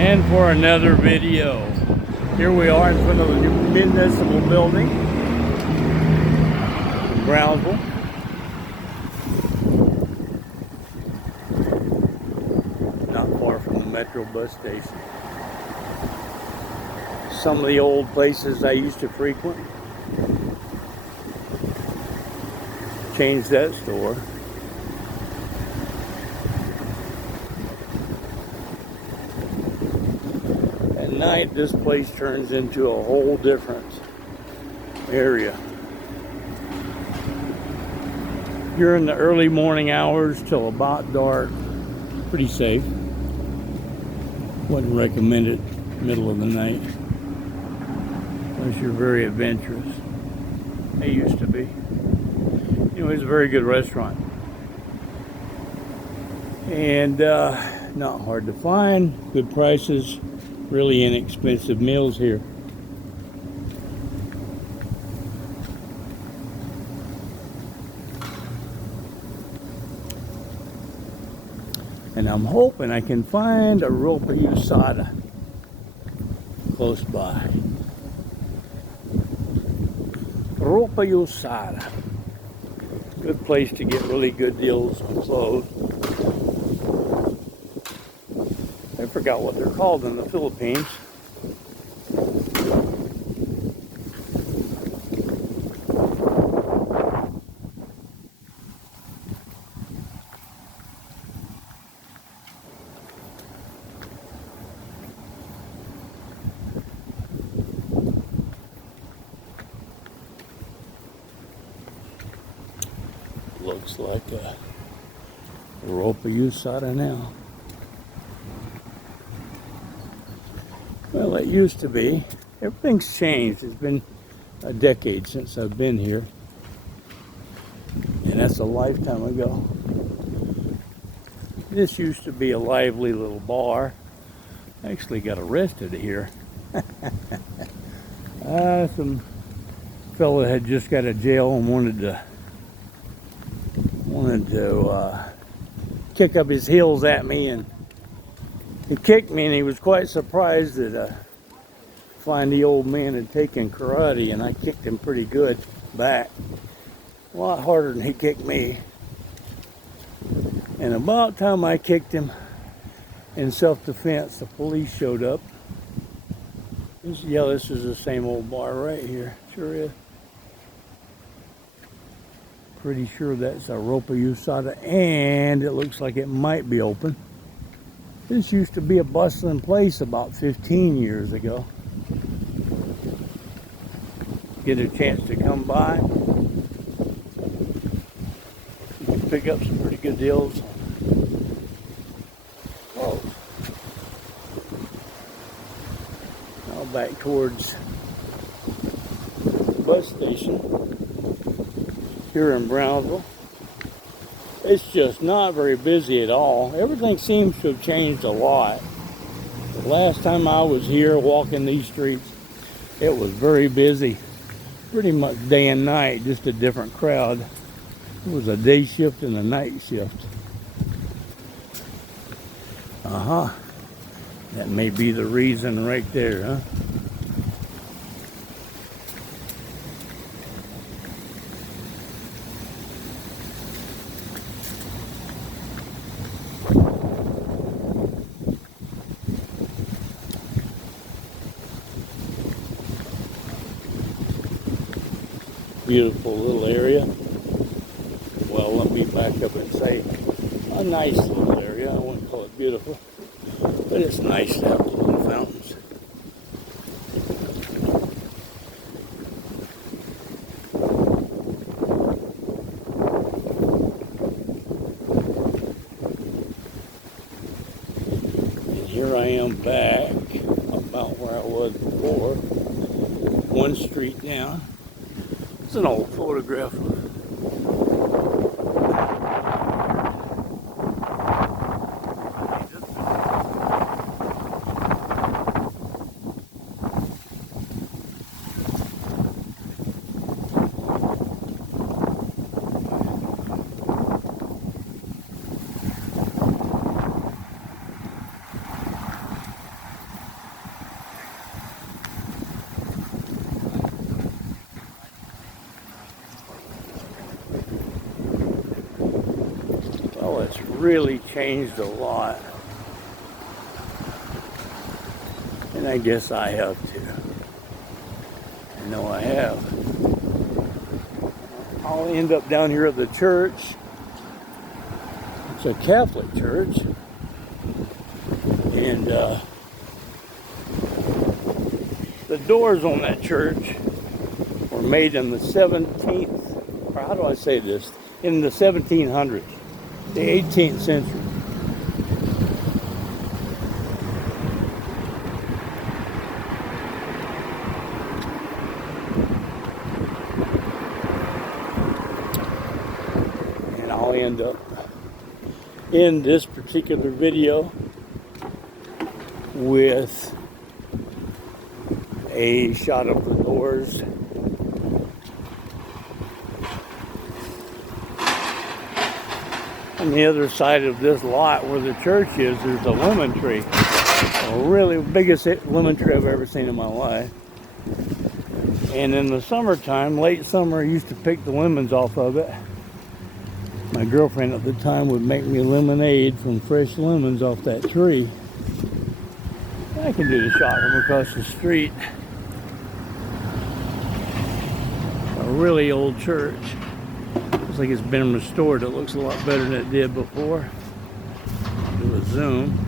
And for another video. Here we are in front of the new municipal building in Brownsville. Not far from the Metro bus station. Some of the old places I used to frequent. Changed that store. At night, this place turns into a whole different area. During the early morning hours till about dark, pretty safe. Wouldn't recommend it middle of the night unless you're very adventurous. They used to be. Anyway, it's a very good restaurant. And not hard to find. Good prices. Really inexpensive meals here. And I'm hoping I can find a ropa usada close by. Ropa usada. Good place to get really good deals on clothes. I forgot what they're called in the Philippines. Looks like a ropa usada now. Well, it used to be. Everything's changed. It's been a decade since I've been here. And that's a lifetime ago. This used to be a lively little bar. I actually got arrested here. Some fella had just got out of jail and wanted to kick up his heels at me, and he kicked me, and he was quite surprised that find the old man had taken karate, and I kicked him pretty good back. A lot harder than he kicked me. And about time I kicked him in self-defense, the police showed up. Yeah, this is the same old bar right here. Sure is. Pretty sure that's a ropa usada, and it looks like it might be open. This used to be a bustling place about 15 years ago. Get a chance to come by. You can pick up some pretty good deals. Oh. Now back towards the bus station here in Brownsville. It's just not very busy at all. Everything seems to have changed a lot. The last time I was here walking these streets, it was very busy. Pretty much day and night, just a different crowd. It was a day shift and a night shift. That may be the reason right there, huh? Beautiful little area. Well, let me back up and say a nice little area. I wouldn't call it beautiful, but it's nice to have the little fountains. And here I am back about where I was before, one street down. It's an old photograph. really changed a lot. And I guess I have too. I know I have. I'll end up down here at the church. It's a Catholic church. And the doors on that church were made in the 17th, or how do I say this? In the 1700s, the 18th century. And I'll end up in this particular video with a shot of the doors. On the other side of this lot where the church is, there's a lemon tree. The really biggest lemon tree I've ever seen in my life. And in the summertime, late summer, I used to pick the lemons off of it. My girlfriend at the time would make me lemonade from fresh lemons off that tree. I can do the shot from across the street. A really old church. Looks like it's been restored. It looks a lot better than it did before. Do a zoom.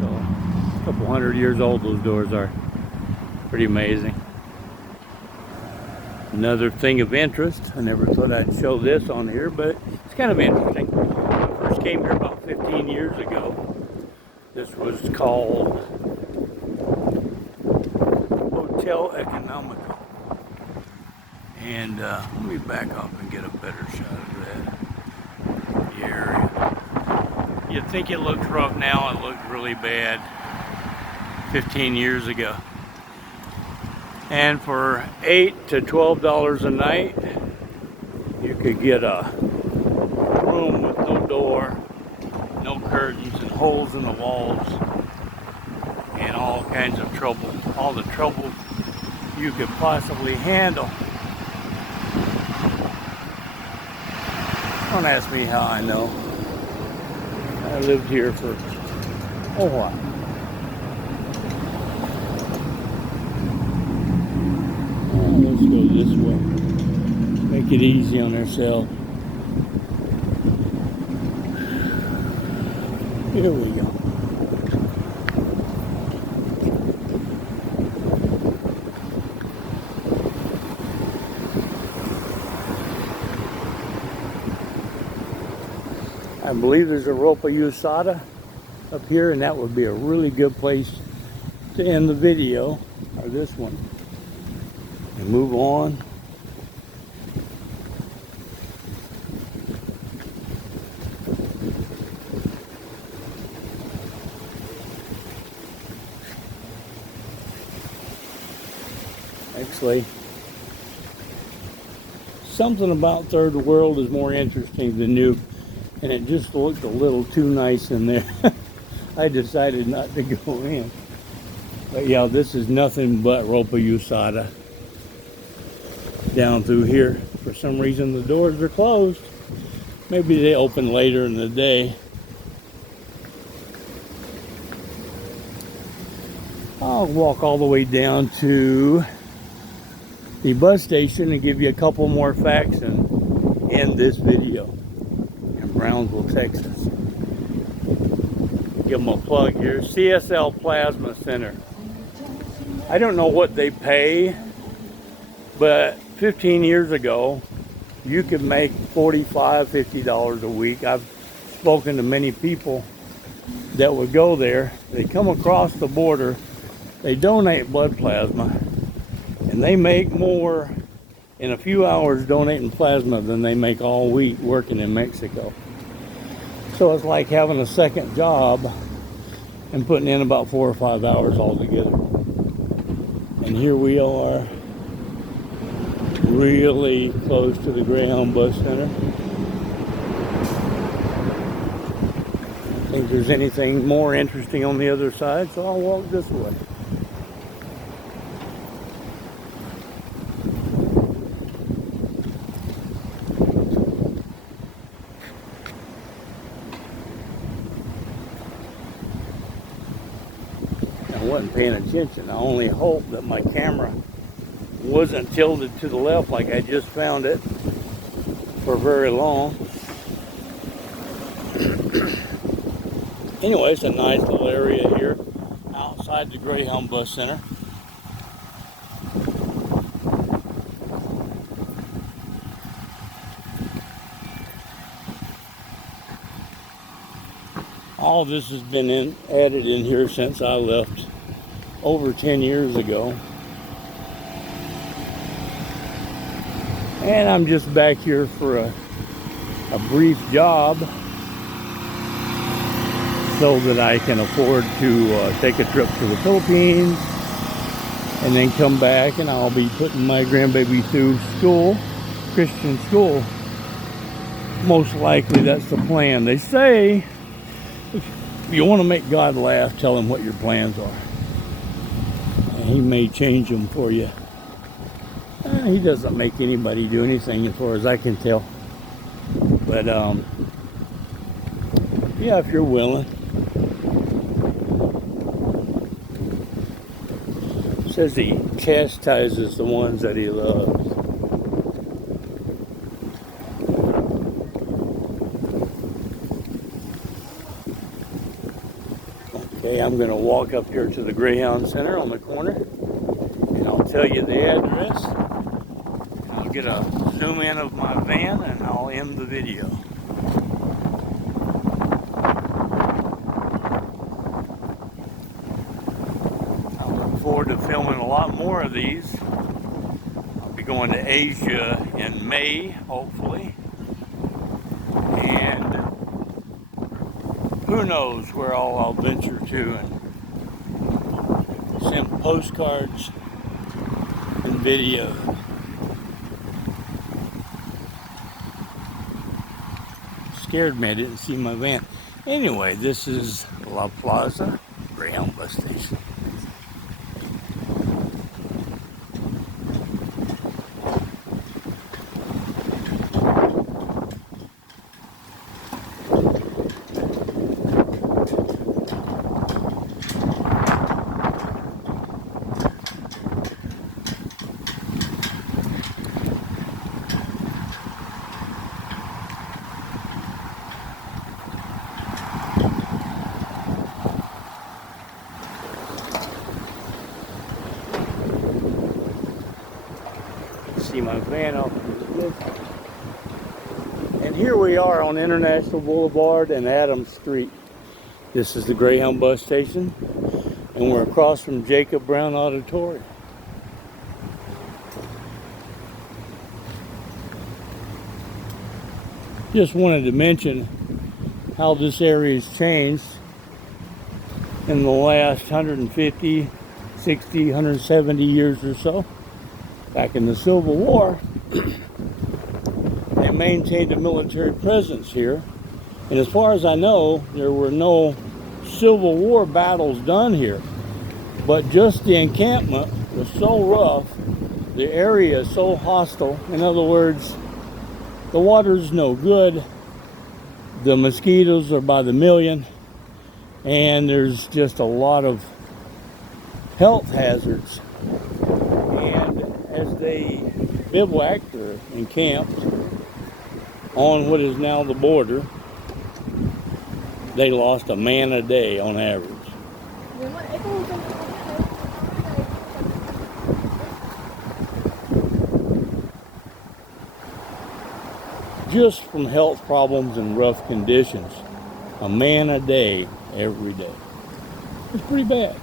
So, a couple hundred years old those doors are. Pretty amazing. Another thing of interest, I never thought I'd show this on here, but it's kind of interesting. When I first came here about 15 years ago, this was called Hotel Economical. And let me back up and get a better shot of that. The area. You'd think it looks rough now, it looked really bad 15 years ago. And for $8 to $12 a night, you could get a room with no door, no curtains, and holes in the walls, and all kinds of trouble. All the trouble you could possibly handle. Don't ask me how I know. I lived here for a while. Let's go this way. Make it easy on ourselves. Here we go. I believe there's a ropa usada up here, and that would be a really good place to end the video, or this one. And move on. Actually, something about third world is more interesting than new, and it just looked a little too nice in there. I decided not to go in. But yeah, this is nothing but ropa usada. Down through here. For some reason the doors are closed. Maybe they open later in the day. I'll walk all the way down to the bus station and give you a couple more facts and end this video in Brownsville, Texas. Give them a plug here. CSL Plasma Center. I don't know what they pay, but 15 years ago, you could make $45, $50 a week. I've spoken to many people that would go there. They come across the border, they donate blood plasma, and they make more in a few hours donating plasma than they make all week working in Mexico. So it's like having a second job and putting in about 4 or 5 hours altogether. And here we are, really close to the Greyhound Bus Center. I don't think there's anything more interesting on the other side, so I'll walk this way. wasn't paying attention. I only hope that my camera wasn't tilted to the left like I just found it for very long. Anyway, it's a nice little area here outside the Greyhound Bus Center. All this has been added in here since I left over 10 years ago. And I'm just back here for a brief job so that I can afford to take a trip to the Philippines and then come back, and I'll be putting my grandbaby through school, Christian school. Most likely that's the plan. They say if you want to make God laugh, tell him what your plans are. And he may change them for you. He doesn't make anybody do anything as far as I can tell. But yeah, if you're willing. It says he chastises the ones that he loves. Okay, I'm going to walk up here to the Greyhound Center on the corner, and I'll tell you the address. I'll get a zoom in of my van, and I'll end the video. I look forward to filming a lot more of these. I'll be going to Asia in May, hopefully. And who knows where I'll venture to and send postcards and video. Scared me, I didn't see my van. Anyway, this is La Plaza Greyhound Bus Station. See my van off in the distance. And here we are on International Boulevard and Adams Street. This is the Greyhound Bus Station, and we're across from Jacob Brown Auditorium. Just wanted to mention how this area has changed in the last 150, 60, 170 years or so. Back in the Civil War, they maintained a military presence here. And as far as I know, there were no Civil War battles done here. But just the encampment was so rough, the area is so hostile. In other words, the water's no good, the mosquitoes are by the million, and there's just a lot of health hazards. And as they bivouacked or encamped on what is now the border, they lost a man a day on average. Just from health problems and rough conditions, a man a day every day. It's pretty bad,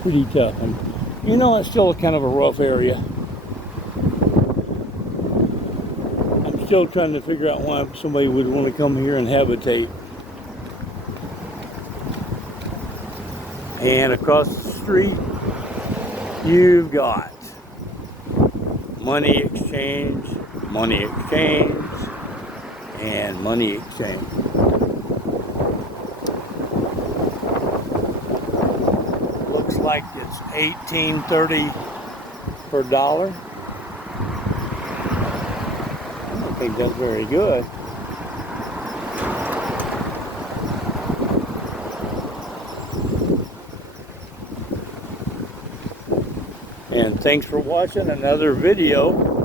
pretty tough. And you know, it's still kind of a rough area. I'm still trying to figure out why somebody would want to come here and habitate. And across the street, you've got money exchange, and money exchange. Looks like it's $18.30 per dollar. I don't think that's very good. And thanks for watching another video